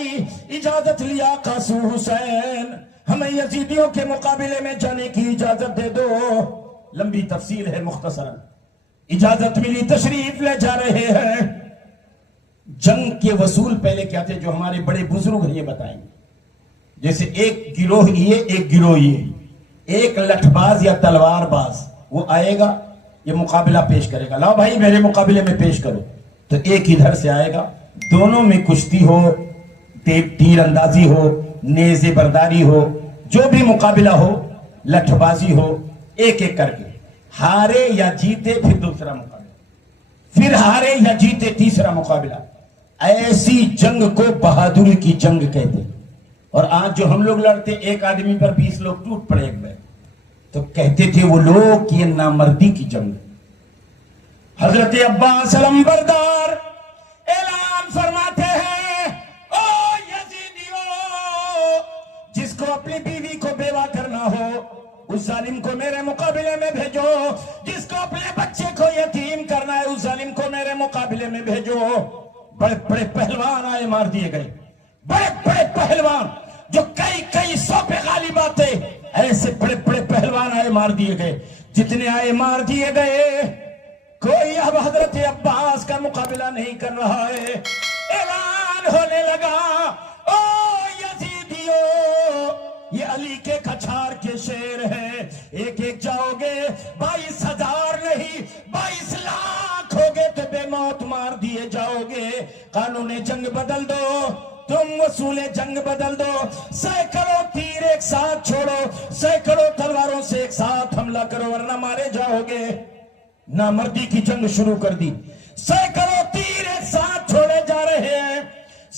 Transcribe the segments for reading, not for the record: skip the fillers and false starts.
آئی, اجازت لیا قاسو حسین ہمیں یزیدیوں کے مقابلے میں جانے کی اجازت دے دو. لمبی تفصیل ہے, مختصراً اجازت ملی, تشریف لے جا رہے ہیں. جنگ کے وصول پہلے کیا تھے جو ہمارے بڑے بزرگ ہیں یہ بتائیں گے. جیسے ایک گروہ یہ, ایک گروہ یہ, ایک لٹھ باز یا تلوار باز وہ آئے گا, یہ مقابلہ پیش کرے گا, لاؤ بھائی میرے مقابلے میں پیش کرو. تو ایک ادھر سے آئے گا, دونوں میں کشتی ہو, تیر اندازی ہو, نیزے برداری ہو, جو بھی مقابلہ ہو, لٹھ بازی ہو, ایک ایک کر کے ہارے یا جیتے پھر دوسرا مقابلہ, پھر ہارے یا جیتے تیسرا مقابلہ. ایسی جنگ کو بہادری کی جنگ کہتے. اور آج جو ہم لوگ لڑتے ایک آدمی پر 20 لوگ ٹوٹ پڑے ایک بار, تو کہتے تھے وہ لوگ کہ یہ نامردی کی جنگ. حضرت عباس علمبردار اعلان فرماتے ہیں, او یزیدیوں, جس کو اپنی بیوی کو بیوہ کرنا ہو اس ظالم کو میرے مقابلے میں بھیجو, جس کو اپنے بچے کو یتیم کرنا ہے اس ظالم کو میرے مقابلے میں بھیجو. بڑے بڑے پہلوان آئے, مار دیے گئے. بڑے بڑے پہلوان جو کئی سو پہ غالب آتے, ایسے بڑے بڑے پہلوان آئے, مار دیے گئے. جتنے آئے مار دیے گئے. کوئی اب حضرت عباس کا مقابلہ نہیں کر رہا ہے. اعلان ہونے لگا, او یزیدیوں, یہ علی کے کچھار کے شیر ہیں, ایک ایک جاؤ گے 22,000 نہیں 22 لاکھ ہوگے تو بے موت مار دیے جاؤ گے. قانون جنگ بدل دو, تم اصول جنگ بدل دو. سینکڑوں تیر ایک ساتھ چھوڑو, سینکڑوں تلواروں سے ایک ساتھ حملہ کرو ورنہ مارے جاؤ گے. نامردی کی جنگ شروع کر دی. سینکڑوں تیر ایک ساتھ چھوڑے جا رہے ہیں,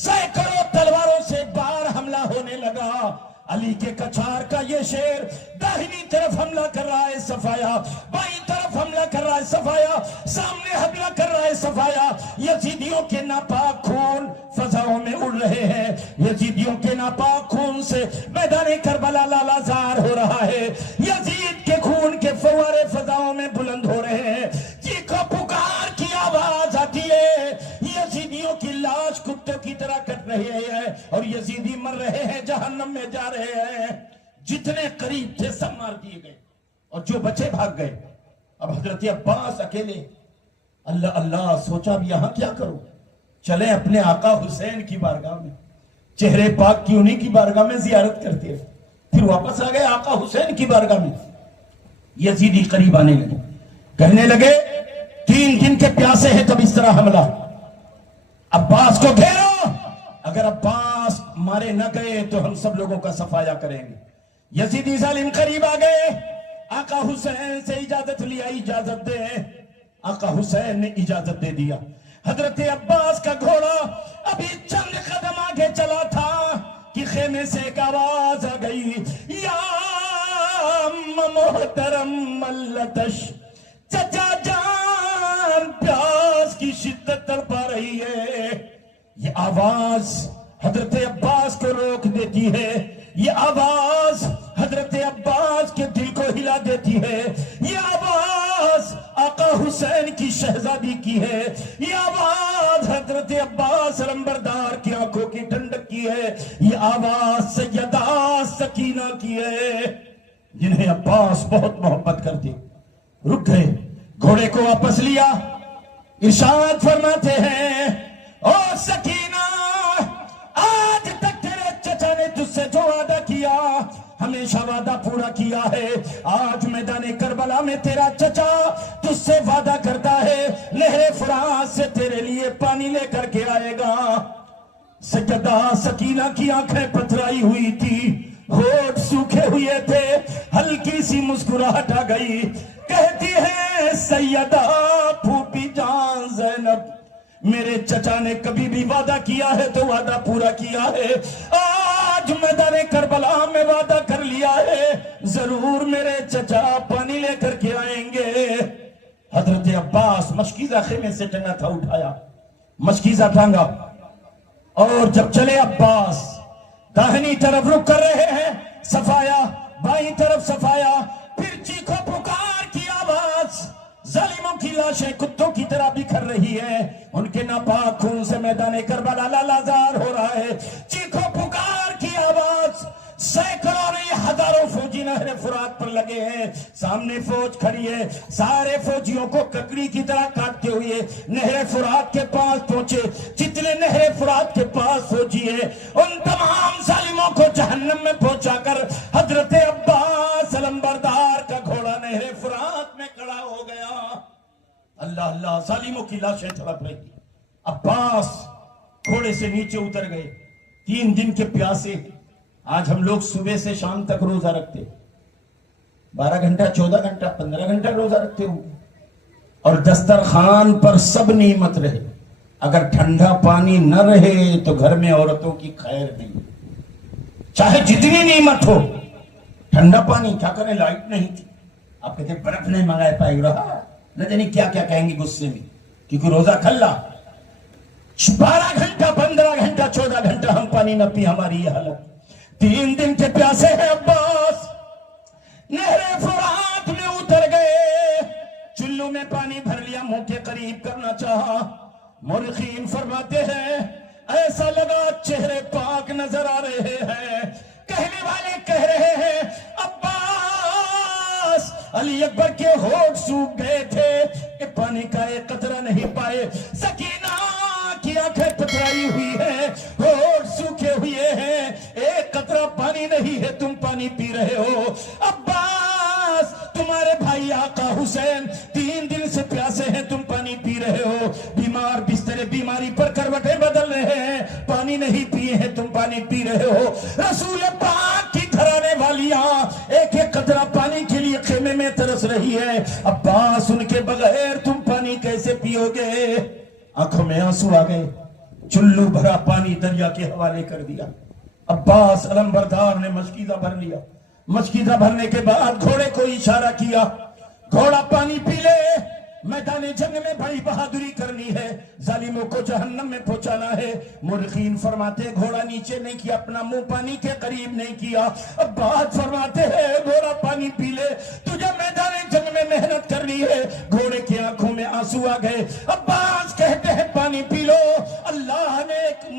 سینکڑوں تلواروں سے بار حملہ ہونے لگا. علی کے کچھار کا یہ شیر داہنی طرف حملہ کر رہا ہے صفایا, بائیں طرف حملہ کر رہا ہے صفایا, سامنے حملہ کر رہا ہے صفایا. یزیدیوں کے ناپاک خون فضاؤں میں اڑ رہے ہیں, یزیدیوں کے ناپاک خون سے میدان کربلا لالازار ہو رہا ہے. یزید کے خون کے فوارے فضاؤں میں بلند ہو رہے ہیں. چیخو پکار کی آواز آتی ہے, یزیدیوں کی لاش کتوں کی طرح کٹ رہی ہے اور یزیدی مر رہے ہیں, جہنم میں جا رہے ہیں. جتنے قریب تھے سب مار دیے گئے اور جو بچے بھاگ گئے. اب حضرت عباس اکیلے, اللہ اللہ سوچا اب یہاں کیا کروں, چلیں اپنے آقا حسین کی بارگاہ میں, چہرے پاک کی انہی کی بارگاہ میں زیارت کرتے ہیں. پھر واپس آ گئے آقا حسین کی بارگاہ میں. یزیدی قریب آنے لگے, کہنے لگے 3 دن کے پیاسے ہیں تب اس طرح حملہ, عباس کو گھیرو, اگر عباس مارے نہ گئے تو ہم سب لوگوں کا صفایا کریں گے. یزیدی ظالم قریب آ گئے, آقا حسین سے اجازت لیا, اجازت دے. آقا حسین نے اجازت دے دیا. حضرت عباس کا گھوڑا ابھی چند قدم آگے چلا تھا کہ خیمے سے ایک آواز آ گئی, یا محترم ملتش, چچا جان پیاس کی شدت تڑپا رہی ہے. یہ آواز حضرت عباس کو روک دیتی ہے, یہ آواز حضرت عباس کے دل کو ہلا دیتی ہے. یہ آواز آقا حسین کی شہزادی کی ہے, یہ آواز حضرت عباس علمبردار کی آنکھوں کی ٹھنڈک کی ہے, یہ آواز سیدہ سکینہ کی ہے جنہیں عباس بہت محبت کرتی. رک گئے, گھوڑے کو واپس لیا, ارشاد فرماتے ہیں, او سکینہ, آج تک تیرے چچا نے تجھ سے جو وعدہ کیا ہمیشہ وعدہ پورا کیا ہے. آج میدان کربلا میں تیرا چچا تجھ سے وعدہ کرتا ہے نہر فرات سے تیرے لیے پانی لے کر کے آئے گا. سیدہ سکینہ کی آنکھیں پتھرائی ہوئی تھی, ہونٹ سوکھے ہوئے تھے, ہلکی سی مسکراہٹ آ گئی. کہتی ہے سیدہ پھوپھی جان زینب, میرے چچا نے کبھی بھی وعدہ کیا ہے تو وعدہ پورا کیا ہے. آج میدان کربلا میں وعدہ کر لیا ہے, ضرور میرے چچا پانی لے کر کے آئیں گے. حضرت عباس مشکیزہ خیمے سے ٹنگا تھا اٹھایا, مشکیزہ ٹانگا, اور جب چلے عباس داہنی طرف رک کر رہے ہیں صفایا, بائیں طرف صفایا, پھر چیخو پکار کی آواز, ظالموں کی لاشیں کتوں کی طرح بکھر رہی ہے, ان کے ناپاک خون سے میدان کربلا لالازار ہو رہا ہے. فرات پر لگے ہیں، سامنے فوج کھڑی ہے، سارے فوجیوں کو ککڑی کی طرح کاٹتے ہوئے نہر فرات کے پاس پہنچے۔ جتنے نہر فرات کے پاس فوجی ہیں ان تمام ظالموں کو جہنم میں پہنچا کر حضرت عباس علمبردار کا گھوڑا نہر فرات میں کھڑا ہو گیا۔ اللہ اللہ، ظالموں کی لاشیں تڑپ رہی۔ عباس گھوڑے سے نیچے اتر گئے، 3 دن کے پیاسے۔ آج ہم لوگ صبح سے شام تک روزہ رکھتے، 12 گھنٹہ 14 گھنٹہ 15 گھنٹہ روزہ رکھتے ہو، اور دسترخوان پر سب نعمت رہے، اگر ٹھنڈا پانی نہ رہے تو گھر میں عورتوں کی خیر نہیں۔ چاہے جتنی نعمت ہو، ٹھنڈا پانی کیا کریں، لائٹ نہیں تھی، آپ کہتے برف نہیں منگائے پائے رہا، نہ جانے کیا کیا کہیں گے غصے میں، کیونکہ روزہ کھلا۔ 12 گھنٹہ 15 گھنٹہ 14 گھنٹہ ہم پانی نہ پی، ہماری یہ حالت۔ 3 دن کے پیاسے ہیں عباس، نہر فرات میں اتر گئے، چلو میں پانی بھر لیا، منہ کے قریب کرنا چاہا۔ مورخین فرماتے ہیں ایسا لگا چہرے پاک نظر آ رہے ہیں۔ کہنے والے کہہ رہے ہیں عباس، علی اکبر کے ہونٹ سوکھ گئے تھے کہ پانی کا ایک قطرہ نہیں پائے۔ سکینہ کی آنکھیں پتھرائی ہوئی ہیں، ہونٹ سوکھے ہوئے ہیں، ایک قطرہ پانی نہیں ہے، تم پانی پی رہے ہو۔ عباس، تمہارے بھائی آقا حسین 3 دن سے پیاسے ہیں، تم پانی پی رہے ہو۔ بیمار بستر بیماری پر کروٹیں بدل رہے ہیں، پانی نہیں پیے ہیں، تم پانی پی رہے ہو۔ رسول پاک کی گھرانے والیاں ایک ایک قطرہ پانی کے لیے خیمے میں ترس رہی ہے۔ عباس، ان کے بغیر تم پانی کیسے پیو گے؟ آنکھوں میں آنسو آ گئے، چلو بھرا پانی دریا کے حوالے کر دیا۔ عباس علمبردار نے مشکیزہ بھر لیا۔ مشکیزہ بھرنے کے بعد گھوڑے کو اشارہ کیا، گھوڑا پانی پی لے، میدان جنگ میں بڑی بہادری کرنی ہے، ظالموں کو جہنم میں پہنچانا ہے۔ مورخین فرماتے گھوڑا نیچے نہیں کیا، اپنا منہ پانی کے قریب نہیں کیا۔ عباس فرماتے ہیں گھوڑا پانی پی لے، تجھے میدان جنگ میں محنت کرنی ہے۔ گھوڑے کی آنکھوں میں آنسو آ گئے۔ عباس کہتے ہیں پانی پی لو۔ اللہ نے ایک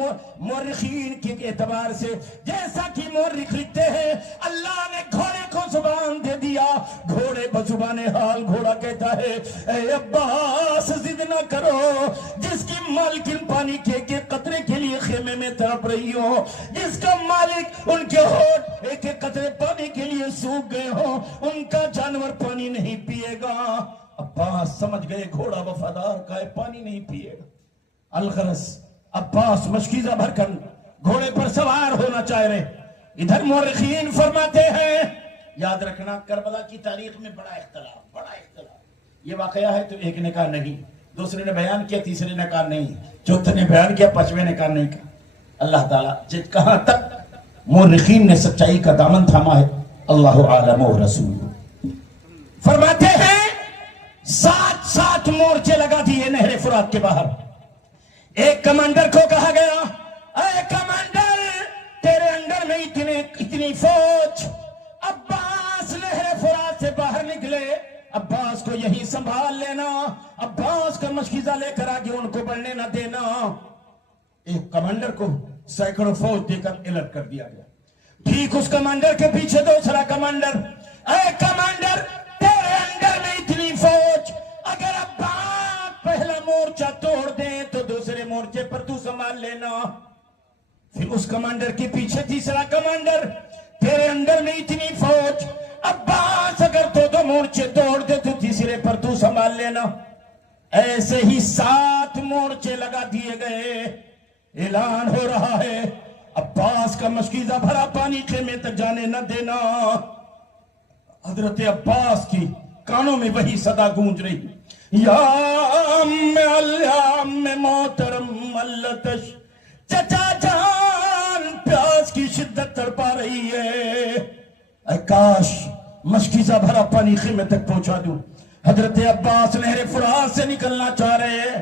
مورخین کے اعتبار سے جیسا کہ مورخ لکھتے ہیں، اللہ نے گھوڑے کو زبان دے دیا۔ گھوڑے بزبان حال گھوڑا کہتا ہے اے عباس ضد نہ کرو، جس کی مالکن پانی کے قطرے کے لیے خیمے میں تڑپ رہی ہو، جس کا مالک ان کے ہونٹ ایک ایک قطرے پانی کے لیے سوکھ گئے ہو، ان کا جانور پانی نہیں پیے گا۔ عباس سمجھ گئے گھوڑا وفادار کا ہے، پانی نہیں پیے گا۔ الغرض عباس مشکیزہ بھر کر گھوڑے پر سوار ہونا چاہ رہے۔ ادھر مورخین فرماتے ہیں، یاد رکھنا کربلا کی تاریخ میں بڑا اختلاف، یہ واقعہ ہے تو ایک نے کہا نہیں، دوسرے نے بیان کیا، تیسرے نے کہا نہیں، چوتھے نے بیان کیا، پانچویں نے کہا نہیں کہا۔ اللہ تعالیٰ کہاں تک مورخین نے سچائی کا دامن تھاما ہے، اللہ عالم و رسول۔ فرماتے ہیں 7 مورچے لگا دیے نہر فرات کے باہر۔ ایک کمانڈر کو کہا گیا اے کمانڈر، تیرے انڈر میں اتنی فوج۔ عباس نہر فرات سے باہر نکلے، عباس کو یہی سنبھال لینا، عباس کا مشکیزہ لے کر آگے ان کو بڑھنے نہ دینا۔ ایک کمانڈر کو سینکڑوں فوج دے کر الرٹ کر دیا گیا۔ ٹھیک اس کمانڈر کے پیچھے دوسرا کمانڈر، اے کمانڈر تیرے انڈر میں اتنی فوج، اگر عباس پہلا مورچہ توڑ دیں تو دوسرے مورچے پر تو سنبھال لینا۔ پھر اس کمانڈر کے پیچھے تیسرا کمانڈر، تیرے انڈر میں اتنی فوج، عباس اگر دو مورچے توڑ دے تو تیسرے پر تو سنبھال لینا۔ ایسے ہی 7 مورچے لگا دیے گئے۔ اعلان ہو رہا ہے عباس کا مشکیزہ بھرا پانی خیمے تک جانے نہ دینا۔ حضرت عباس کی کانوں میں وہی صدا گونج رہی، یا ام محترم اللتش، چچا جان پیاس کی شدت تڑپا رہی ہے، اے کاش مشکیزہ بھرا پانی خیمے تک پہنچا دوں۔ حضرت عباس نہر فرات سے نکلنا چاہ رہے ہیں،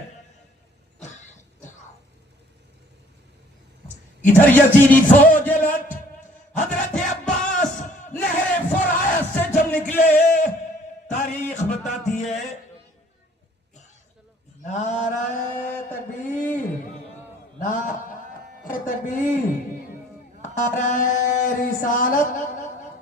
ادھر یزیدی فوج الٹ۔ حضرت عباس نہر فرات سے جب نکلے، تاریخ بتاتی ہے نعرہ تکبیر، نعرہ تکبیر، نعرہ رسالت،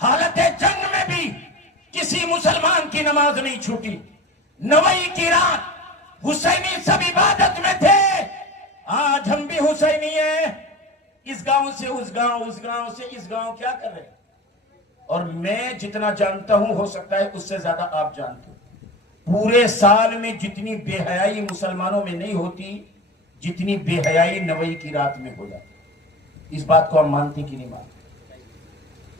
حالت جنگ میں بھی کسی مسلمان کی نماز نہیں چھوٹی. نوئی کی رات حسینی سب عبادت میں تھے. آج ہم بھی حسینی ہیں. اس گاؤں سے اس گاؤں، اس گاؤں سے اس گاؤں کیا کر رہے ہیں؟ اور میں جتنا جانتا ہوں ہو سکتا ہے اس سے زیادہ آپ جانتے ہو. پورے سال میں جتنی بے حیائی مسلمانوں میں نہیں ہوتی جتنی بے حیائی نوئی کی رات میں ہو جاتی. اس بات کو ہم مانتے کہ نہیں مانتے؟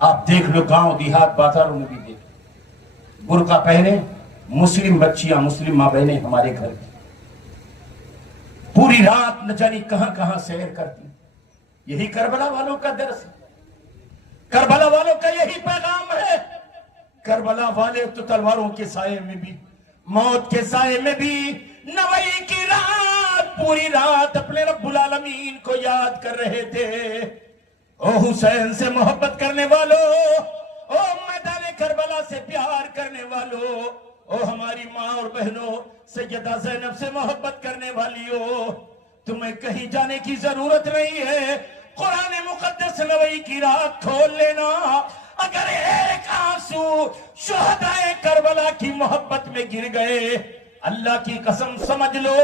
آپ دیکھ لو گاؤں دیہات بازاروں میں بھی دیکھ، برقع پہنے مسلم بچیاں، مسلم ماں بہنیں ہمارے گھر کی پوری رات نہ جانی کہاں کہاں سیر کرتی. یہی کربلا والوں کا درس ہے، کربلا والوں کا یہی پیغام ہے. کربلا والے تو تلواروں کے سائے میں بھی، موت کے سائے میں بھی نوئی کی رات پوری رات اپنے رب العالمین کو یاد کر رہے تھے. او حسین سے محبت کرنے والوں، او میدان کربلا سے پیار کرنے والوں، او ہماری ماں اور بہنوں، سیدہ زینب سے محبت کرنے والیوں، تمہیں کہیں جانے کی ضرورت نہیں ہے. قرآن مقدس نوئی کی رات کھول لینا. اگر ایک آنسو شہدائے کربلا کی محبت میں گر گئے، اللہ کی قسم سمجھ لو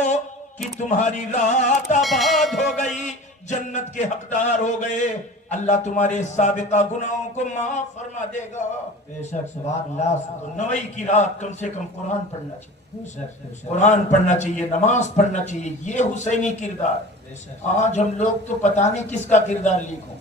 کہ تمہاری رات آباد ہو گئی، جنت کے حقدار ہو گئے. اللہ تمہارے سابقہ گناہوں کو معاف فرما دے گا. بے شک سبحان اللہ. تو نوئی کی رات کم سے کم قرآن پڑھنا چاہیے، بے شک بے شک قرآن پڑھنا چاہیے، نماز پڑھنا چاہیے. یہ حسینی کردار ہے. بے شک. آج ہم لوگ تو پتہ نہیں کس کا کردار لیک ہوں.